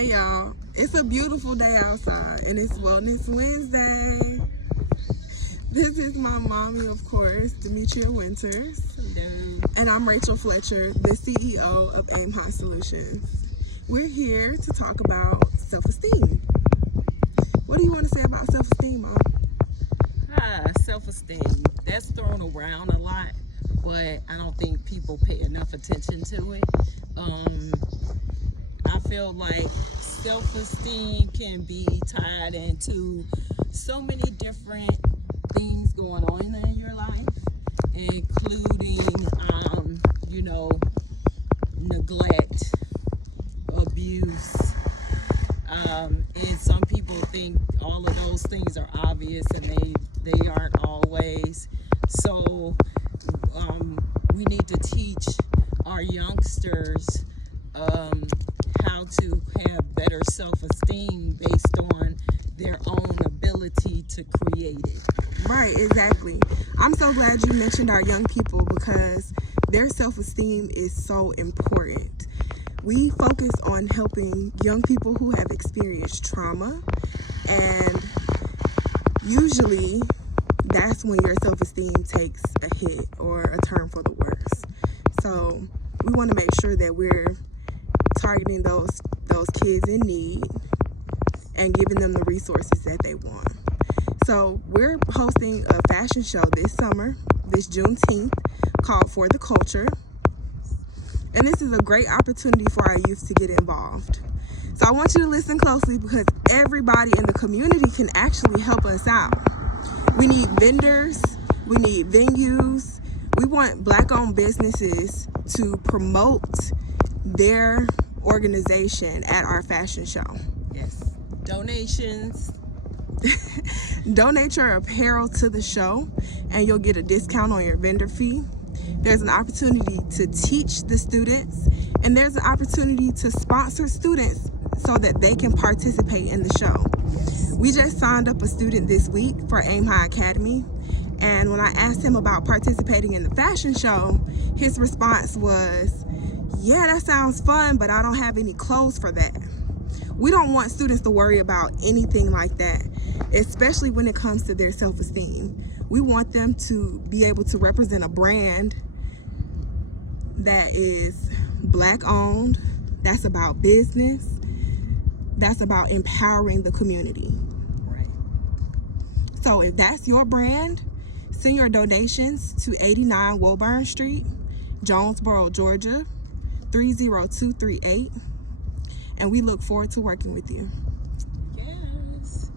Hey y'all, it's a beautiful day outside and it's Wellness Wednesday. This is my mommy, of course, Demetria Winters. Hello. And I'm Rachel Fletcher, the CEO of Aim High Solutions. We're here to talk about self-esteem. What do you want to say about self-esteem, Mom? Self-esteem. That's thrown around a lot, but I don't think people pay enough attention to it. I feel like self-esteem can be tied into so many different things going on in your life, including, neglect, abuse. And some people think all of those things are obvious, and they aren't always. So we need to teach our youngsters how to have better self-esteem based on their own ability to create it. Right, exactly. I'm so glad you mentioned our young people because their self-esteem is so important. We focus on helping young people who have experienced trauma, and usually that's when your self-esteem takes a hit or a turn for the worse. So we want to make sure that we're targeting those kids in need and giving them the resources that they want. So we're hosting a fashion show this summer, this Juneteenth, called For the Culture. And this is a great opportunity for our youth to get involved. So I want you to listen closely because everybody in the community can actually help us out. We need vendors, we need venues. We want Black-owned businesses to promote their organization at our fashion show. Yes. Donations. Donate your apparel to the show and you'll get a discount on your vendor fee. There's an opportunity to teach the students, and there's an opportunity to sponsor students so that they can participate in the show. Yes. We just signed up a student this week for Aim High Academy, and when I asked him about participating in the fashion show, his response was, "Yeah, that sounds fun, but I don't have any clothes for that." We don't want students to worry about anything like that, especially when it comes to their self-esteem. We want them to be able to represent a brand that is Black-owned, that's about business, that's about empowering the community. Right. So if that's your brand, send your donations to 89 Woburn Street, Jonesboro, Georgia, 30238. And we look forward to working with you. Yes.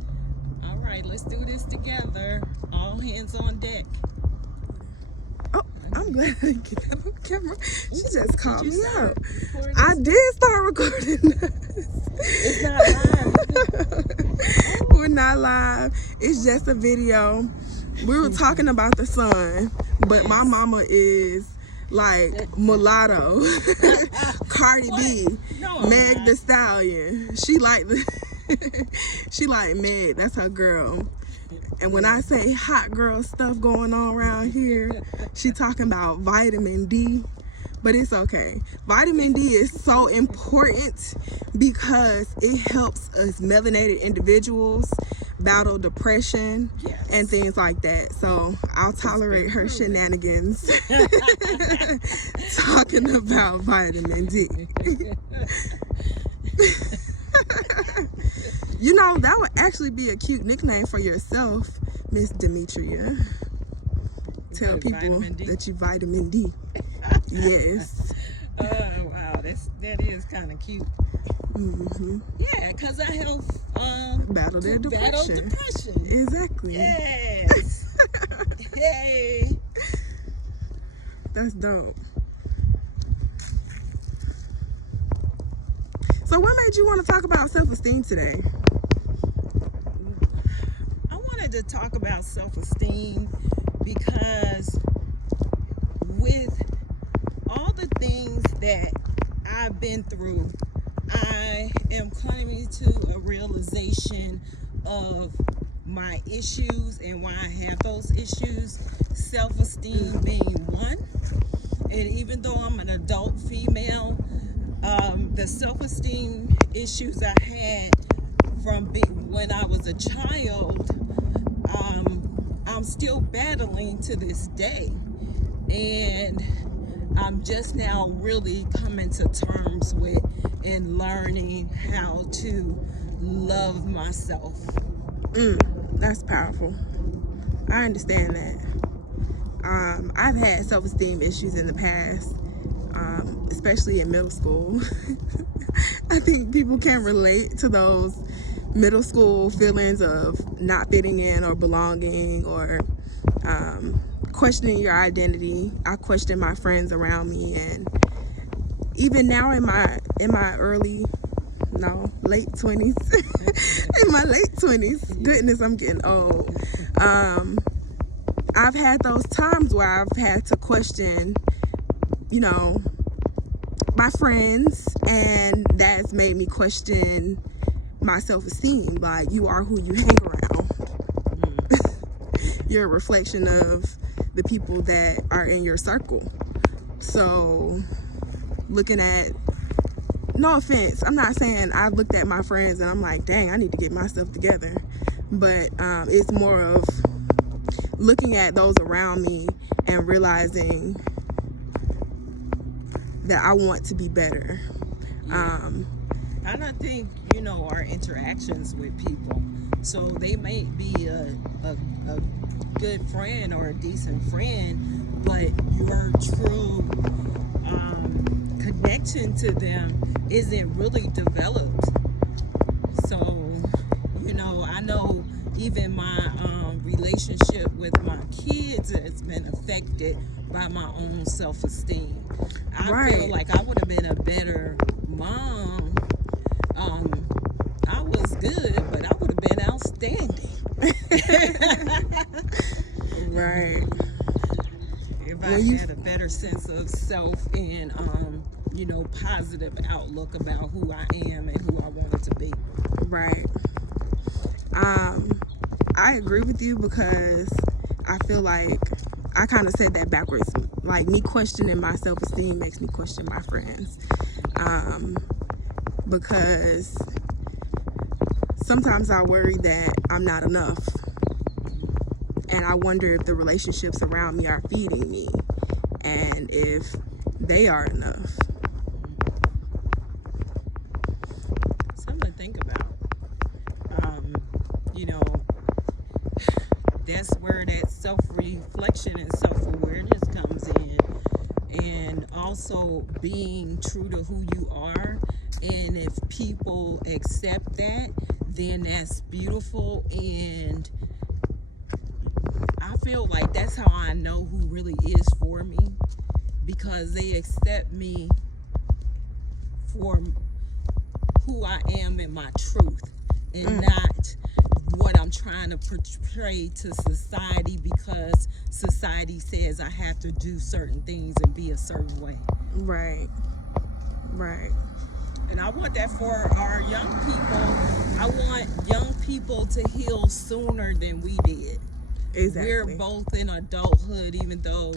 All right, let's do this together. All hands on deck. Oh, I'm glad I didn't get that on camera. She just called me out. I I did start recording this. It's not live. We're not live. It's just a video. We were talking about the sun, but my mama is like mulatto, Cardi B, No, I'm Meg not. the Stallion. She like she like Meg. That's her girl. And when I say hot girl stuff going on around here, she talking about vitamin D. But it's okay. Vitamin D is so important because it helps us melanated individuals battle depression and things like that. So I'll tolerate her shenanigans talking about vitamin D. You know, that would actually be a cute nickname for yourself, Miss Demetria. Tell people that you vitamin D. Yes. Oh, wow, that is kind of cute. Mm-hmm. Yeah, because I help Battle their depression. Exactly. Yes. Hey. That's dope. So what made you want to talk about self-esteem today? I wanted to talk about self-esteem because with all the things that I've been through, I am coming to a realization of my issues and why I have those issues, self-esteem being one. And even though I'm an adult female, the self-esteem issues I had from when I was a child, I'm still battling to this day. And I'm just now really coming to terms with and learning how to love myself. That's powerful. I understand that. I've had self-esteem issues in the past, especially in middle school. I think people can relate to those middle school feelings of not fitting in or belonging, or questioning your identity. I question my friends around me, and even now in my late 20s, in my late 20s, goodness, I'm getting old. I've had those times where I've had to question, my friends, and that's made me question my self-esteem. Like, you are who you hang around. You're a reflection of the people that are in your circle. So looking at, no offense, I'm not saying I looked at my friends and I'm like, dang, I need to get myself together, but it's more of looking at those around me and realizing that I want to be better. And I think, our interactions with people, so they may be a good friend or a decent friend, but your true connection to them isn't really developed. So, I know even my relationship with my kids has been affected by my own self-esteem. I feel like I would have been a better mom. I was good, but I would have been outstanding. Right. If I had a better sense of self and positive outlook about who I am and who I wanted to be. Right. I agree with you, because I feel like I kind of said that backwards. Like, me questioning my self-esteem makes me question my friends. Because sometimes I worry that I'm not enough. And I wonder if the relationships around me are feeding me, and if they are enough. Something to think about. That's where that self-reflection and self-awareness comes in, and also being true to who you are. And if people accept that, then that's beautiful. And I feel like that's how I know who really is for me, because they accept me for who I am and my truth, and not what I'm trying to portray to society, because society says I have to do certain things and be a certain way. Right. And I want that for our young people. I want young people to heal sooner than we did. Exactly. We're both in adulthood, even though,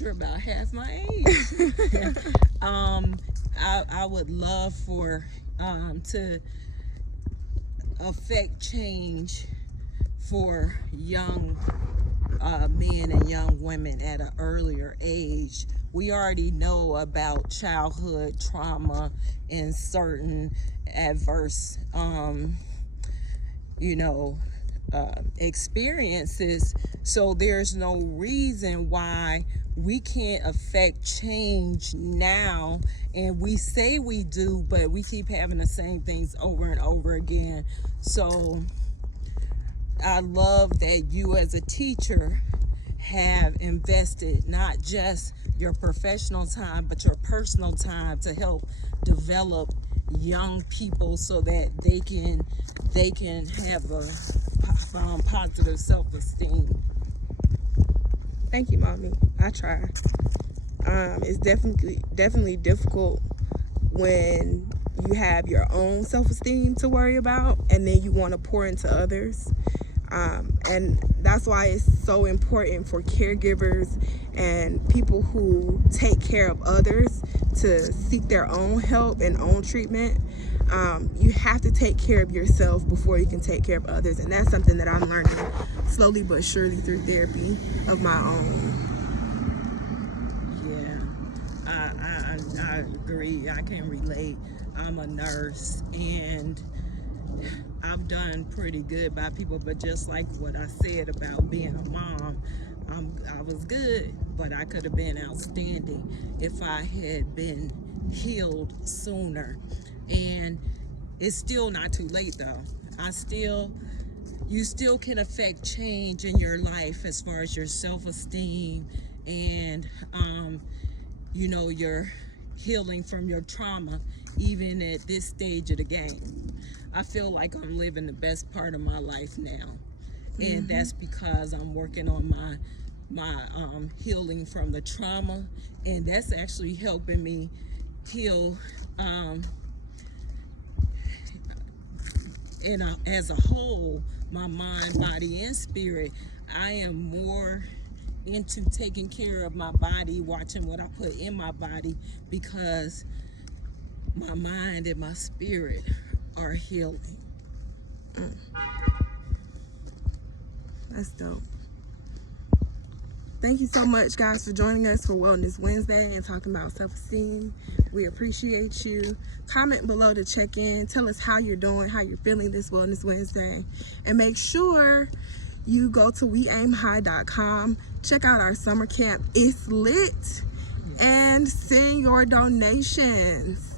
you're about half my age. I would love for to affect change for young men and young women at an earlier age. We already know about childhood trauma and certain adverse experiences, so there's no reason why we can't affect change now. And we say we do, but we keep having the same things over and over again. So I love that you as a teacher have invested not just your professional time, but your personal time to help develop young people so that they can have a positive self-esteem. Thank you, Mommy. I try. It's definitely difficult when you have your own self-esteem to worry about, and then you want to pour into others. And that's why it's so important for caregivers and people who take care of others to seek their own help and own treatment. You have to take care of yourself before you can take care of others, and that's something that I'm learning slowly but surely through therapy of my own. Yeah, I agree. I can relate. I'm a nurse, and I've done pretty good by people, but just like what I said about being a mom, I was good, but I could have been outstanding if I had been healed sooner. And it's still not too late though. You still can affect change in your life as far as your self-esteem and your healing from your trauma, even at this stage of the game. I feel like I'm living the best part of my life now, and that's because I'm working on my healing from the trauma, and that's actually helping me heal and as a whole, my mind, body, and spirit. I am more into taking care of my body, watching what I put in my body, because my mind and my spirit are healing. That's dope. Thank you so much, guys, for joining us for Wellness Wednesday and talking about self-esteem. We appreciate you. Comment below to check in. Tell us how you're doing, how you're feeling this Wellness Wednesday. And make sure you go to weaimhigh.com. Check out our summer camp. It's lit. And send your donations.